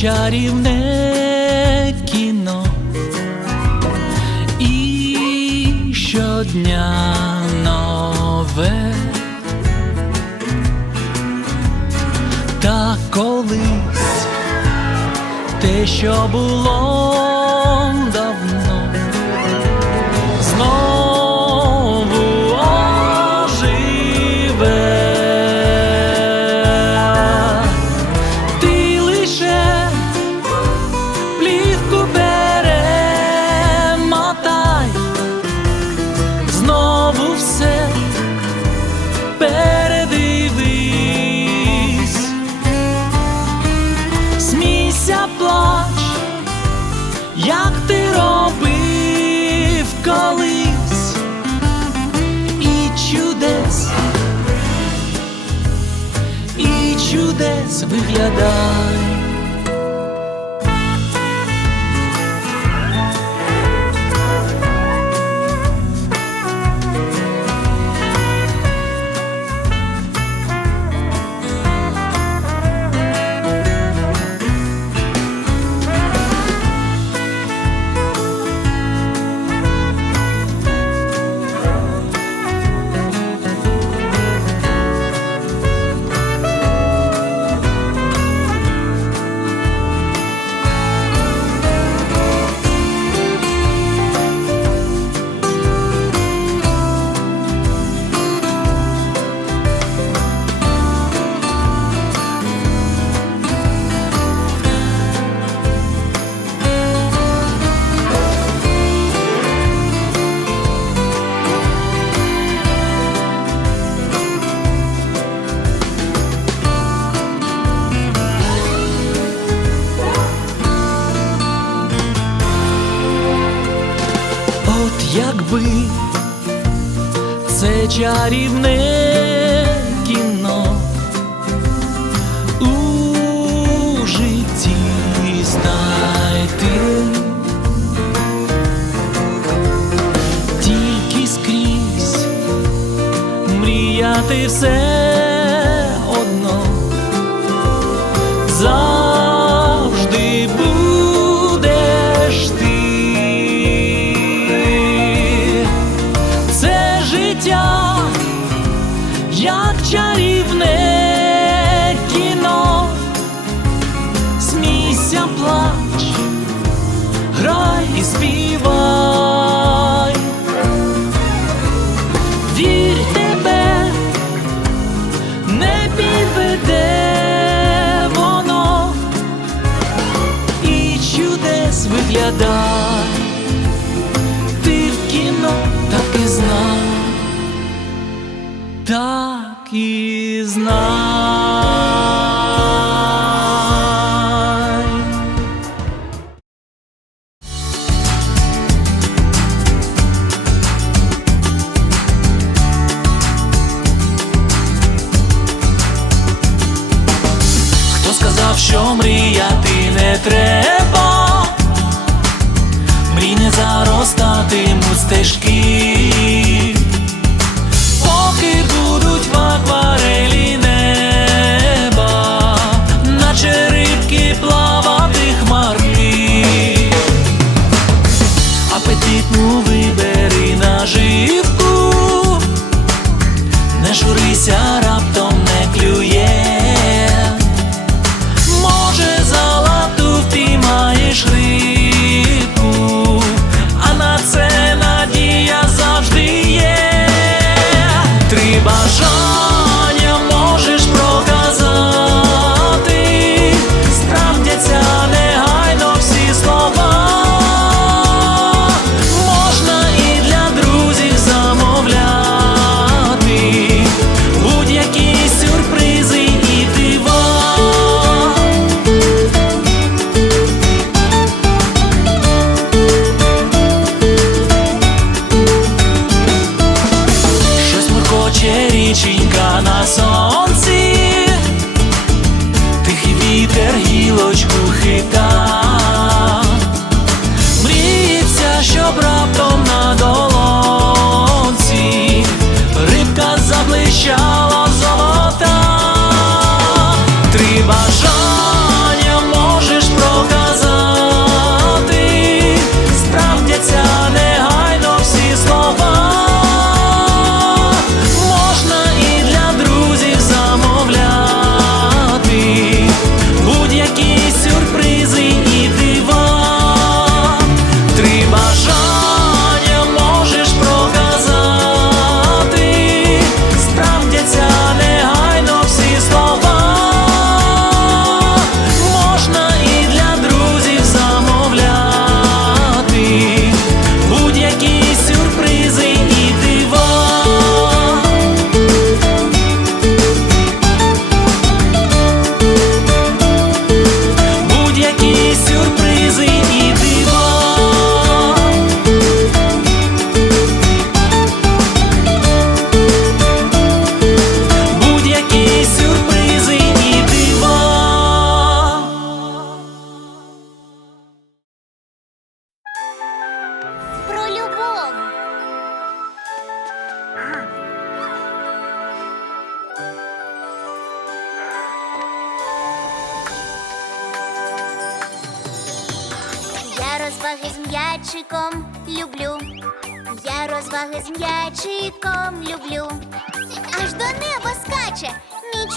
чарівне кіно і щодня нове, та колись те, що було. обстріяти все. Всякий знає.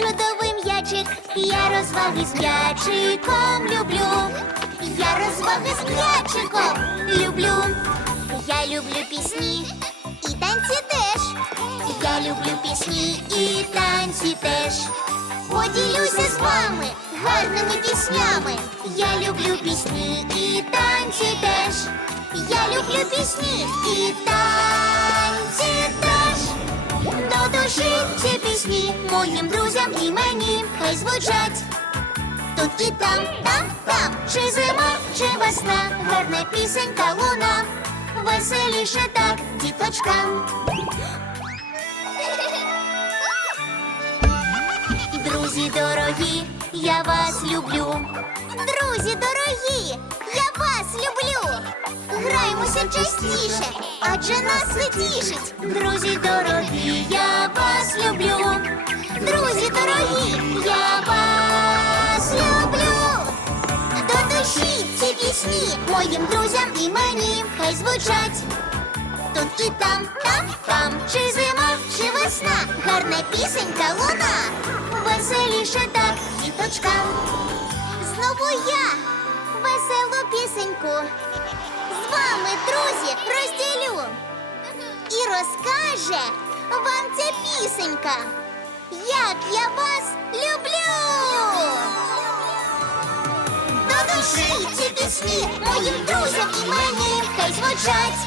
Чудовий м'ячик. Я розваги з м'ячиком люблю. Я розваги з м'ячиком люблю. Я люблю пісні і танці теж. Я люблю пісні і танці теж. Поділюся з вами гарними піснями. Я люблю пісні і танці теж. Я люблю пісні і танці теж. Ці пісні моїм друзям і мені хай звучать. Тут і там, там, там, чи зима, чи весна, гарна пісенька луна, веселіше так, діточкам. Друзі дорогі, я вас люблю. Друзі дорогі, люблю. Граємося частіше, адже нас це тішить. Друзі дорогі, я вас люблю. Друзі дорогі, я вас люблю. До душі ці пісні моїм друзям і мені хай звучать. Тут і там, там, там, чи зима, чи весна, гарна пісенька луна, веселіше так, діточкам. Знову я веселу пісеньку. З вами, друзі, розділю. І розкаже вам ця пісенька, як я вас люблю. До душі ці пісні моїм друзям і мені хай звучать.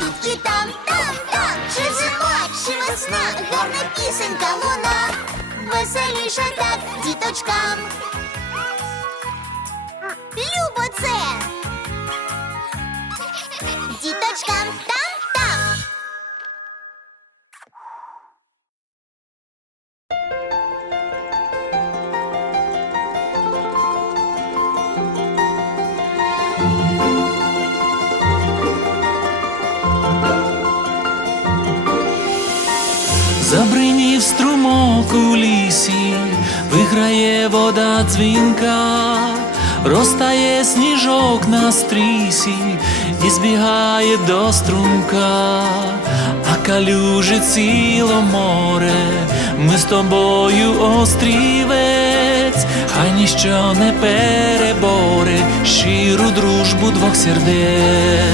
Тут і там, там, там, чи зима, чи весна, гарна пісенька луна, веселіше так діточкам. Це! Діточкам там, там. Забринів струмок у лісі, виграє вода дзвінка, розтає сніжок на стрісі і збігає до струмка, а калюже ціло море, ми з тобою острівець, хай ніщо не переборе щиру дружбу двох сердець.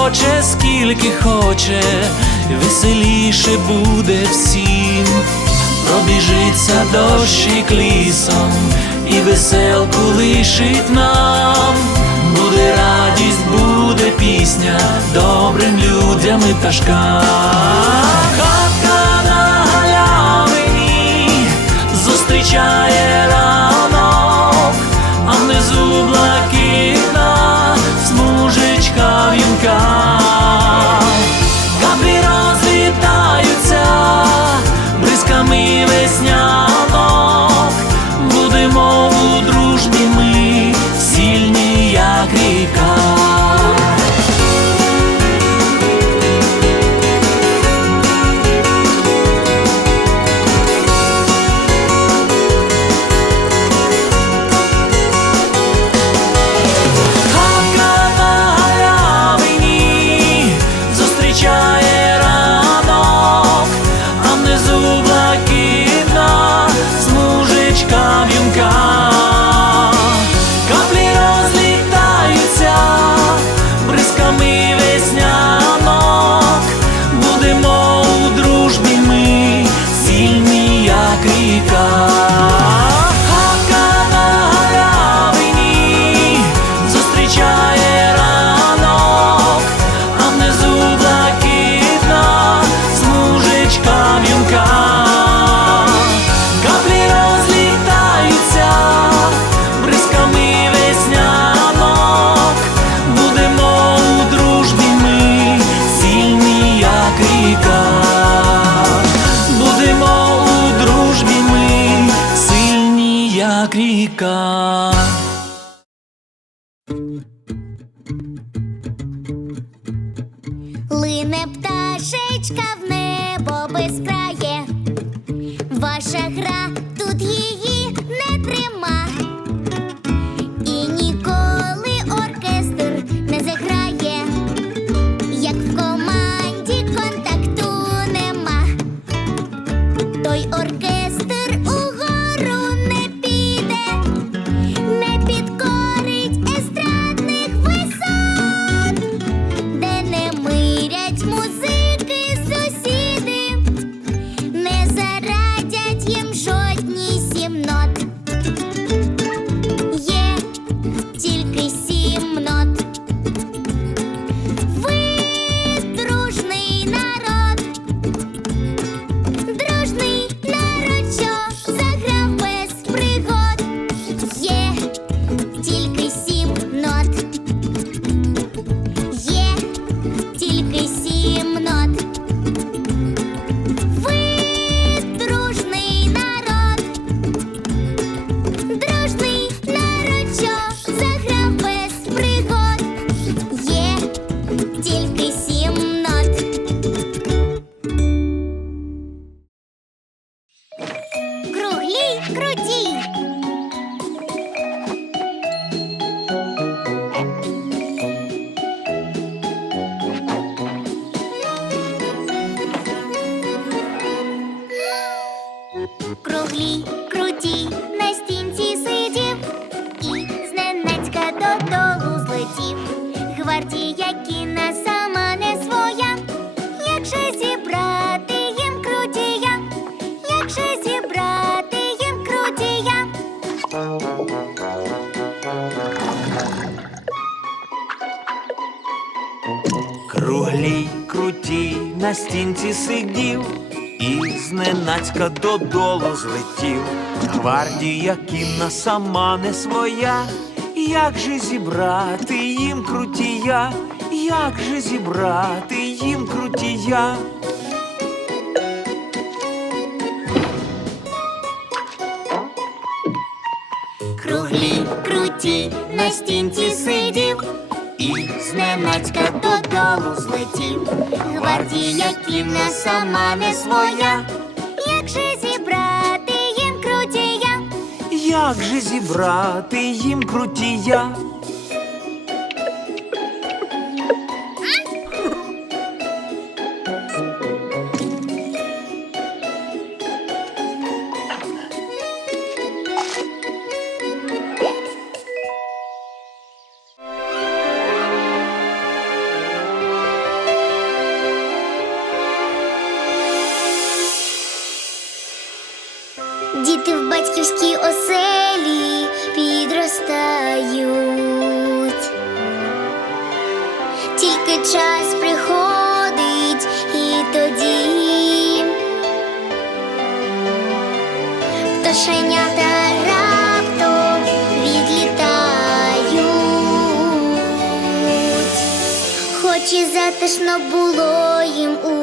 Гуркоче, скільки хоче, веселіше буде всім. Пробіжиться дощик лісом і веселку лишить нам. Буде радість, буде пісня добрим людям і пташкам. Хатка на галявині зустрічає Плине пташечка в небо без крає, Ваша гра тут її не тримає. круті! Круглій крутій, на стінці сидів і зненацька додолу злетів. Гвардія кінна сама не своя. Як же зібрати їм крутія, як же зібрати їм крутія? Круглі мелодія кінна сама не своя. Як же зібрати їм крутія? Як же зібрати їм крутія? пташенята раптом відлітають, хоч і затишно було їм у.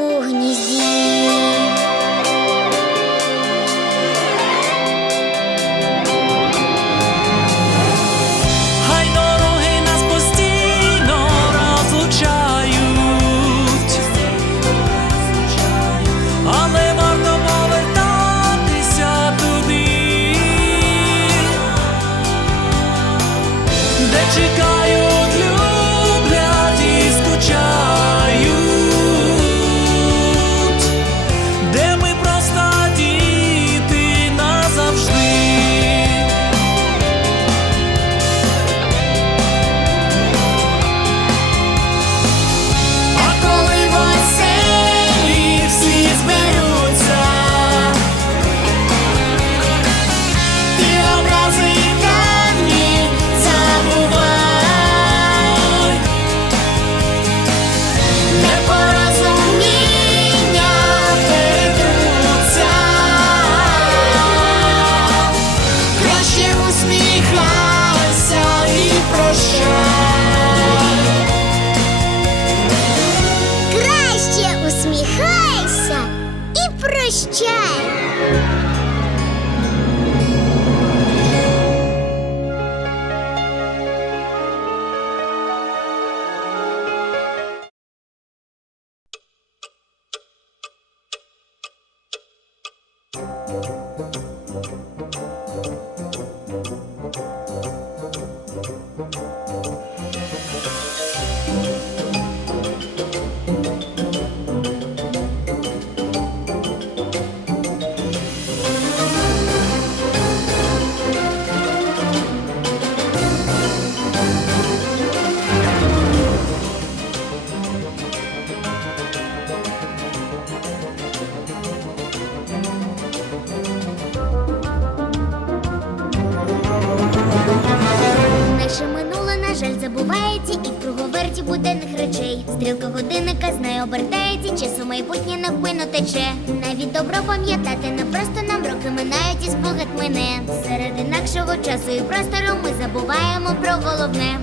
Знає обертається, часу майбутнє невпинно тече. Навіть добро пам'ятати, не просто нам роки минають і спогад мине. Серед інакшого часу і простору ми забуваємо про головне.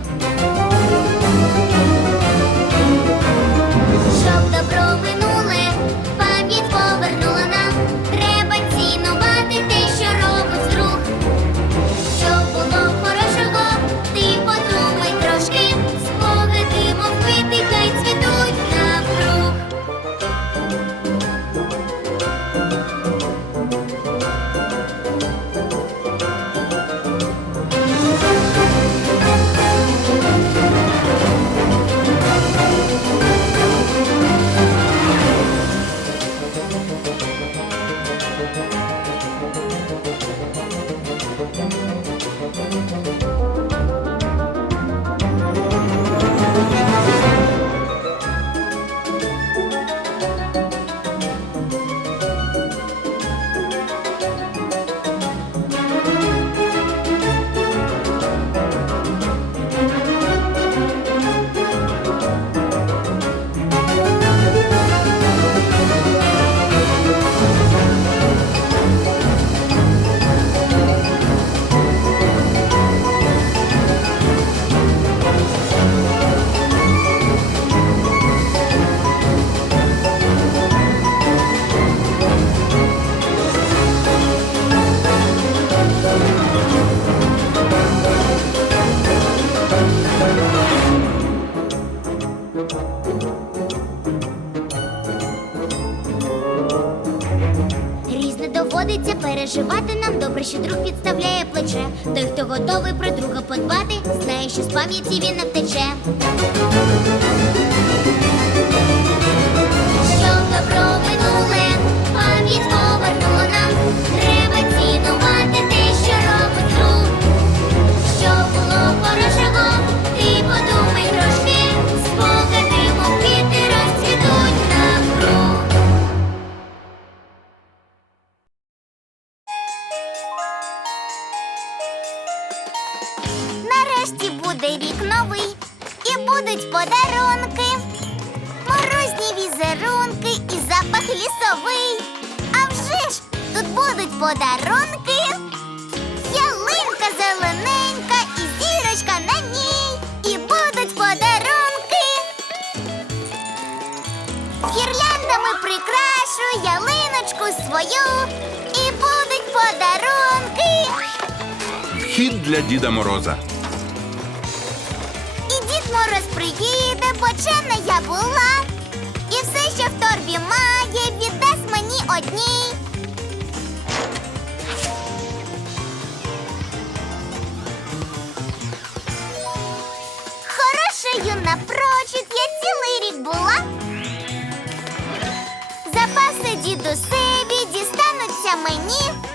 Доводиться нам добре, що друг підставляє плече. Той, хто готовий про друга подбати, знає, що з пам'яті він не втече. Ялиночку свою. І будуть подарунки. Вхід для Діда Мороза. І Дід Мороз приїде, бо чемна я була. І все, що в торбі має, віддасть мені одній. Хорошею напрочуд я цілий рік була. Запаси дідусеві дістануться мені.